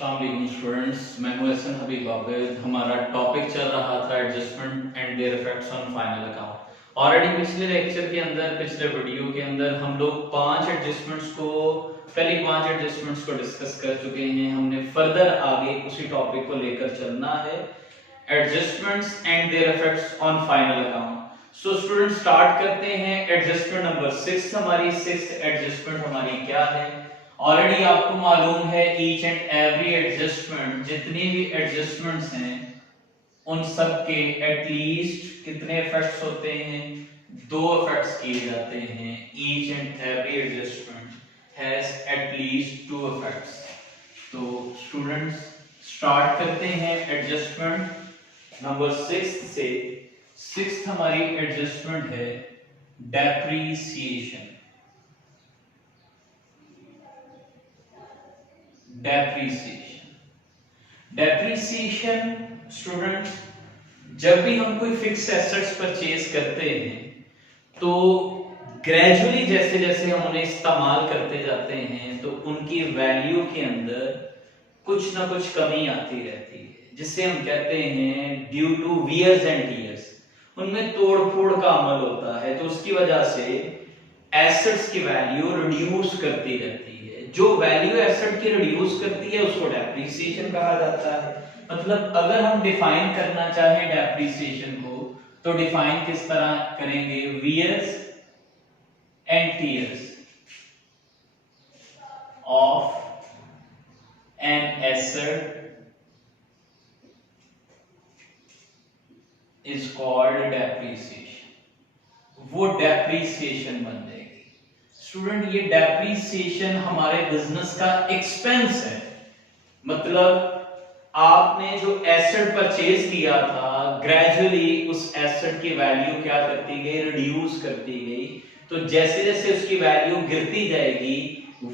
अस्सलाम वालेकुम स्टूडेंट्स, मैं हूं एहसन हबीब आबिद। हमारा टॉपिक चल रहा था adjustment and there effects on final account. Already पिछले लेक्चर के अंदर, पिछले वीडियो के अंदर हम लोग पहली 5 एडजस्टमेंट्स को डिस्कस कर चुके हैं। हमने फर्दर आगे उसी टॉपिक को लेकर चलना है, adjustments and there effects on final account. So student start करते हैं। एडजस्टमेंट नंबर 6 हमारी 6th एडजस्टमेंट हमारी क्या है? ऑलरेडी आपको मालूम है ईच एंड एवरी एडजस्टमेंट, जितनी भी एडजस्टमेंट्स हैं उन सब के एटलीस्ट कितने इफेक्ट्स होते हैं? 2 इफेक्ट्स किए जाते हैं। Each and every adjustment has at least 2 effects. तो स्टूडेंट्स स्टार्ट करते हैं एडजस्टमेंट नंबर 6 से। 6th हमारी एडजस्टमेंट है डेप्रीसिएशन। डेप्रीसिएशन स्टूडेंट, जब भी हम कोई फिक्स एसेट्स परचेज करते हैं तो ग्रेजुअली जैसे जैसे हम उन्हें इस्तेमाल करते जाते हैं तो उनकी वैल्यू के अंदर कुछ ना कुछ कमी आती रहती है, जिससे हम कहते हैं due to wears and tears. उनमें तोड़ फोड़ का अमल होता है, तो उसकी वजह से एसेट्स की वैल्यू रिड्यूस करती रहती है। जो वैल्यू एसेट की रिड्यूस करती है उसको डेप्रीसिएशन कहा जाता है। मतलब अगर हम डिफाइन करना चाहें डेप्रीसिएशन को तो डिफाइन किस तरह करेंगे? Wears and tears of an asset is called depreciation. वो डेप्रीसिएशन बन जाएगी। स्टूडेंट ये डेप्रीसिएशन हमारे बिजनेस का एक्सपेंस है। मतलब आपने जो एसेट परचेज किया था, ग्रेजुअली उस एसेट की वैल्यू क्या करती गई? रिड्यूस करती गई। तो जैसे जैसे उसकी वैल्यू गिरती जाएगी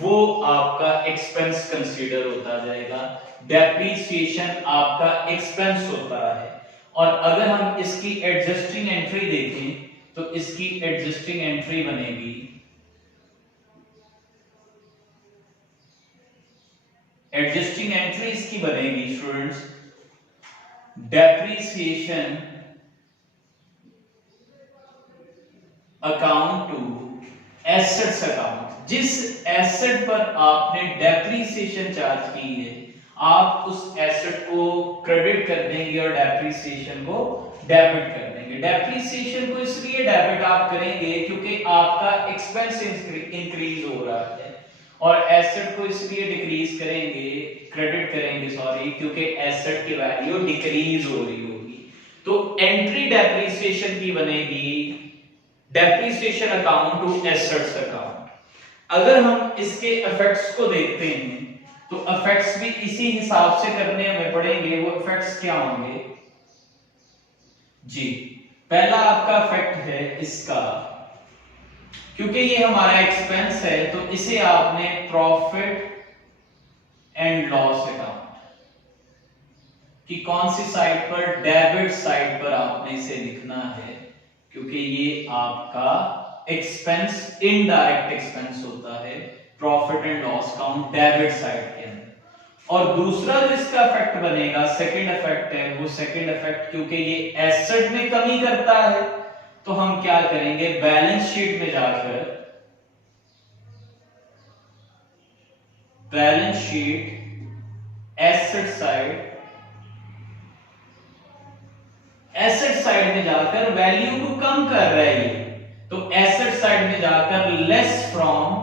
वो आपका एक्सपेंस कंसीडर होता जाएगा। डेप्रीसिएशन आपका एक्सपेंस होता है। और अगर हम इसकी एडजस्टिंग एंट्री देखें तो इसकी एडजस्टिंग एंट्री बनेगी इसकी बनेगी students depreciation account to assets account. जिस एसेट पर आपने डेप्रीसिएशन चार्ज की है आप उस एसेट को क्रेडिट कर देंगे और डेप्रीसिएशन को डेबिट कर देंगे। डेप्रीसिएशन को इसलिए डेबिट आप करेंगे क्योंकि आपका एक्सपेंस इंक्रीज हो रहा है, और एसेट को इसलिए डिक्रीज करेंगे, क्रेडिट करेंगे सॉरी, क्योंकि एसेट की वैल्यू डिक्रीज हो रही होगी। तो एंट्री डेप्रीसिएशन की बनेगी depreciation account to assets account. अगर हम इसके इफेक्ट्स को देखते हैं तो इफेक्ट्स भी इसी हिसाब से करने हमें पड़ेंगे। वो इफेक्ट्स क्या होंगे जी? पहला आपका इफेक्ट है इसका, क्योंकि ये हमारा एक्सपेंस है तो इसे आपने प्रॉफिट एंड लॉस अकाउंट की कौन सी साइड पर? डेबिट साइड पर आपने इसे लिखना है, क्योंकि ये आपका एक्सपेंस इनडायरेक्ट एक्सपेंस होता है। Profit and loss account debit side के अंदर। और दूसरा जो इसका इफेक्ट बनेगा, सेकंड इफेक्ट है, वो सेकंड इफेक्ट क्योंकि ये एसेट में कमी करता है तो हम क्या करेंगे? बैलेंस शीट में जाकर बैलेंस शीट एसेट साइड में जाकर वैल्यू को कम कर रहा है ये, तो एसेट साइड में जाकर लेस फ्रॉम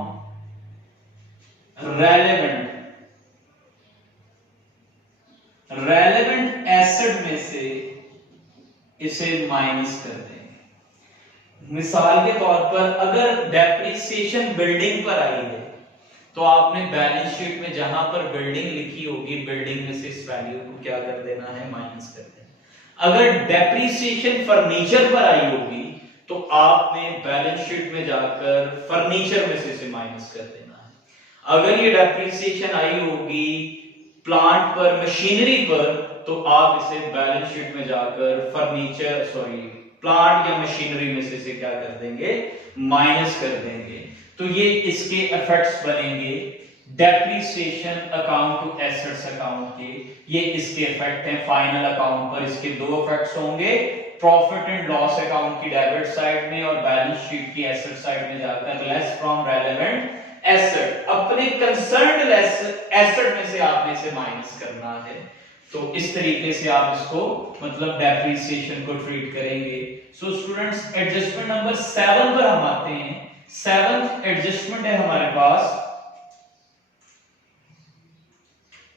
रेलेवेंट एसेट में से इसे माइनस कर देंगे। मिसाल के तौर पर अगर डेप्रीसिएशन बिल्डिंग पर आई है तो आपने बैलेंस शीट में जहां पर बिल्डिंग लिखी होगी, बिल्डिंग में से इस वैल्यू को क्या कर देना है? माइनस कर देना। अगर डेप्रीसिएशन फर्नीचर पर आई होगी तो आपने बैलेंस शीट में जाकर फर्नीचर में से इसे माइनस कर देना है। अगर ये डेप्रीसिएशन आई होगी प्लांट पर, मशीनरी पर, तो आप इसे बैलेंस शीट में जाकर प्लांट या मशीनरी में से इसे क्या कर देंगे? माइनस कर देंगे। तो ये इसके इफेक्ट्स बनेंगे depreciation account to assets account के, ये इसके इफेक्ट हैं फाइनल अकाउंट पर। इसके दो इफेक्ट्स होंगे, प्रॉफिट एंड लॉस अकाउंट की डेबिट साइड में और बैलेंस शीट की एसेट साइड में जाकर लेस फ्रॉम रेलेवेंट एसेट, अपने कंसर्न्ड एसेट में से आपने इसे माइनस करना है। तो इस तरीके से आप इसको मतलब डेप्रिसिएशन को ट्रीट करेंगे। सो स्टूडेंट्स एडजस्टमेंट नंबर 7 पर हम आते हैं। 7th एडजस्टमेंट है हमारे पास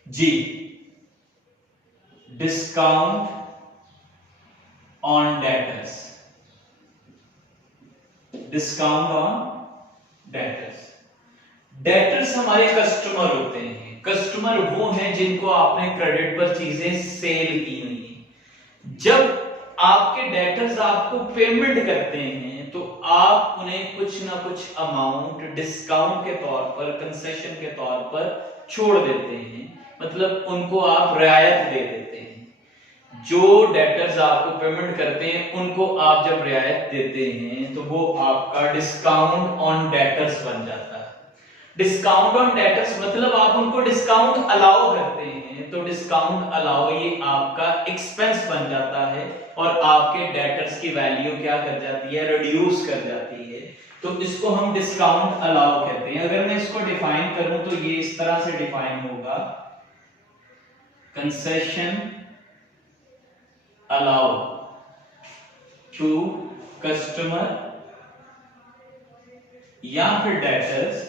जी, discount on debtors. Discount on debtors, debtors हमारे कस्टमर होते हैं। कस्टमर वो हैं जिनको आपने क्रेडिट पर चीजें सेल की हुई हैं। जब आपके डेटर्स आपको पेमेंट करते हैं तो आप उन्हें कुछ ना कुछ अमाउंट डिस्काउंट के तौर पर, कंसेशन के तौर पर छोड़ देते हैं, मतलब उनको आप रियायत दे देते हैं। जो डेटर्स आपको पेमेंट करते हैं उनको आप जब रियायत देते हैं तो वो आपका डिस्काउंट ऑन डेटर्स बन जाता है। डिस्काउंट ऑन डेटर्स मतलब आप उनको डिस्काउंट अलाउ करते हैं, तो डिस्काउंट अलाउ ये आपका एक्सपेंस बन जाता है और आपके डेटर्स की वैल्यू क्या कर जाती है, रिड्यूस कर जाती है। तो इसको हम डिस्काउंट अलाउ कहते हैं। अगर मैं इसको डिफाइन करूं तो ये इस तरह से डिफाइन होगा, कंसेशन अलाउ टू कस्टमर या फिर debtors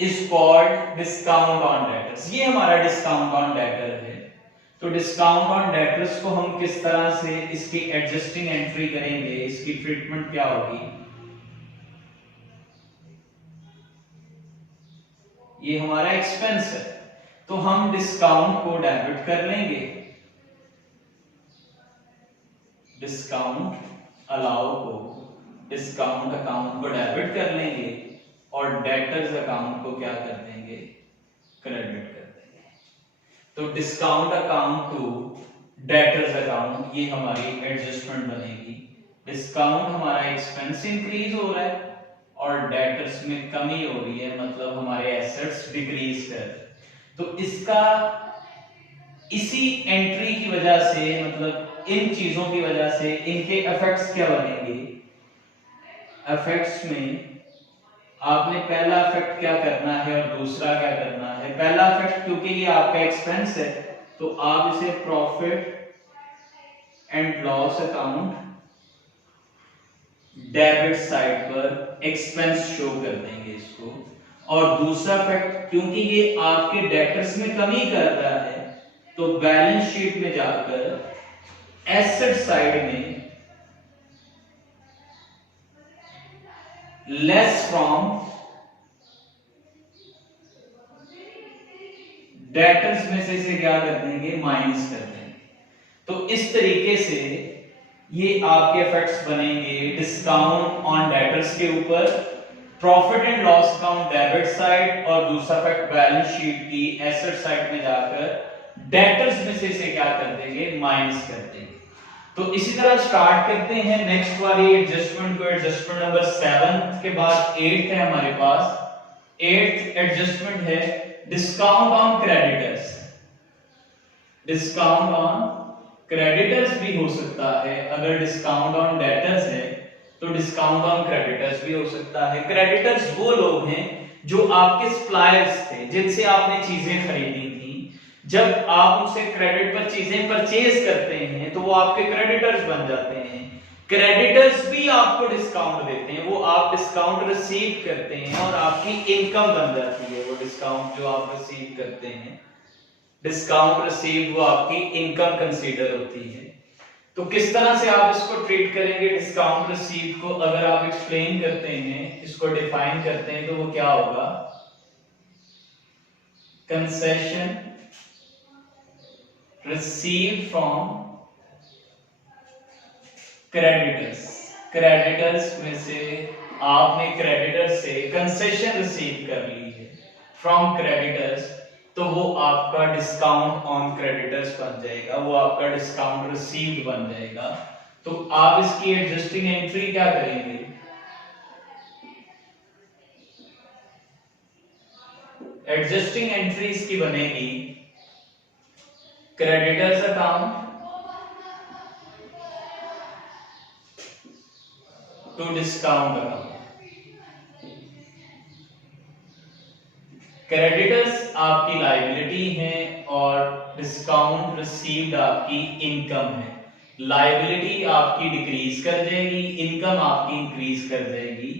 is called discount on debtors. ये हमारा डिस्काउंट ऑन डेटर है। तो डिस्काउंट ऑन डेटर्स को हम किस तरह से इसकी एडजस्टिंग एंट्री करेंगे, इसकी ट्रीटमेंट क्या होगी, ये हमारा एक्सपेंस है तो हम डिस्काउंट को डेबिट कर लेंगे, डिस्काउंट अलाउ को, डिस्काउंट अकाउंट को डेबिट कर लेंगे और डेटर्स अकाउंट को क्या कर देंगे, क्रेडिट कर देंगे। तो discount account to debtors account, ये हमारी एडजस्टमेंट बनेगी। डिस्काउंट हमारा एक्सपेंस इंक्रीज हो रहा है और डेटर्स में कमी हो रही है, मतलब हमारे एसेट्स डिक्रीज कर रहे हैं। तो इसका इसी एंट्री की वजह से, मतलब इन चीजों की वजह से इनके इफेक्ट्स क्या बनेंगे। इफेक्ट्स में आपने पहला इफेक्ट क्या करना है और दूसरा क्या करना है। पहला इफेक्ट, क्योंकि ये आपका एक्सपेंस है तो आप इसे profit and loss account debit side पर एक्सपेंस शो कर देंगे इसको। और दूसरा इफेक्ट, क्योंकि ये आपके डेटर्स में कमी कर रहा है तो बैलेंस शीट में जाकर एसेट साइड में लेस फ्रॉम डेटर्स में से इसे क्या कर देंगे, माइनस कर देंगे। तो इस तरीके से ये आपके इफेक्ट्स बनेंगे डिस्काउंट ऑन डेटर्स के ऊपर, profit and loss account debit side, और दूसरा इफेक्ट बैलेंस शीट की एसेट साइड में जाकर डेटर्स में से इसे क्या कर देंगे, माइनस कर देंगे। तो इसी तरह स्टार्ट करते हैं नेक्स्ट वाली एडजस्टमेंट को। एडजस्टमेंट नंबर 7 के बाद 8th है हमारे पास। 8th एडजस्टमेंट है discount on creditors. Discount on creditors भी हो सकता है, अगर डिस्काउंट ऑन डेटर्स है तो डिस्काउंट ऑन क्रेडिटर्स भी हो सकता है। क्रेडिटर्स वो लोग हैं जो आपके सप्लायर्स थे, जिनसे आपने चीजें खरीदी थी। जब आप उनसे क्रेडिट पर चीजें परचेज करते हैं तो वो आपके क्रेडिटर्स बन जाते हैं। क्रेडिटर्स भी आपको डिस्काउंट देते हैं, वो आप डिस्काउंट रिसीव करते हैं और आपकी इनकम बन जाती है। वो डिस्काउंट जो आप रिसीव करते हैं, डिस्काउंट रिसीव, वो आपकी इनकम कंसीडर होती है। तो किस तरह से आप इसको ट्रीट करेंगे डिस्काउंट रिसीव को, अगर आप एक्सप्लेन करते हैं, इसको डिफाइन करते हैं, तो वो क्या होगा, concession receive from creditors. Creditors में से आपने क्रेडिटर्स से कंसेशन रिसीव कर ली है फ्रॉम क्रेडिटर्स, तो वो आपका डिस्काउंट ऑन क्रेडिटर्स बन जाएगा, वो आपका डिस्काउंट रिसीव्ड बन जाएगा। तो आप इसकी एडजस्टिंग एंट्री क्या करेंगे, एडजस्टिंग एंट्रीज की बनेगी creditors account to discount account. Creditors आपकी लायबिलिटी है और डिस्काउंट रिसीव्ड आपकी इनकम है। लायबिलिटी आपकी डिक्रीज कर जाएगी, इनकम आपकी इंक्रीज कर जाएगी।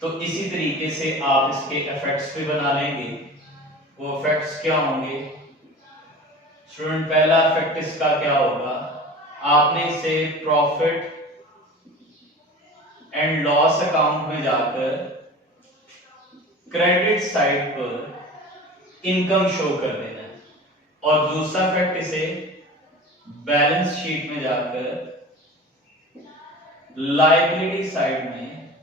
तो इसी तरीके से आप इसके इफेक्ट्स भी बना लेंगे। वो इफेक्ट्स क्या होंगे स्टूडेंट? पहला इफेक्ट इसका क्या होगा, आपने इसे प्रॉफिट एंड लॉस अकाउंट में जाकर क्रेडिट साइड पर इनकम शो कर देना है, और दूसरा इफेक्ट इसे बैलेंस शीट में जाकर लायबिलिटी साइड में,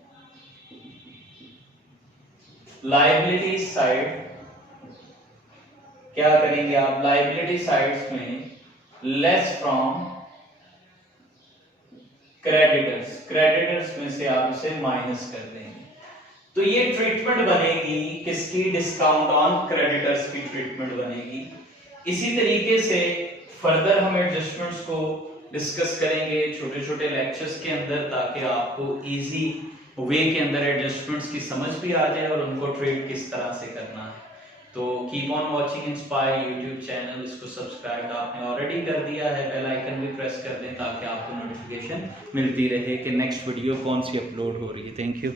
लायबिलिटी साइड क्या करेंगे आप, लायबिलिटी साइड्स में लेस फ्रॉम क्रेडिटर्स, क्रेडिटर्स में से आप इसे माइनस कर देंगे। तो ये ट्रीटमेंट बनेगी किसकी? डिस्काउंट ऑन क्रेडिटर्स की ट्रीटमेंट बनेगी। इसी तरीके से फर्दर हम एडजस्टमेंट्स को डिस्कस करेंगे छोटे छोटे लेक्चर्स के अंदर, ताकि आपको इजी वे के अंदर एडजस्टमेंट्स की समझ भी आ जाए और उनको ट्रीट किस तरह से करना है। तो keep on watching inspire YouTube channel. इसको सब्सक्राइब आपने ऑलरेडी कर दिया है, बेल आइकन भी प्रेस कर दें ताकि आपको नोटिफिकेशन मिलती रहे कि नेक्स्ट वीडियो कौन सी अपलोड हो रही है। Thank you.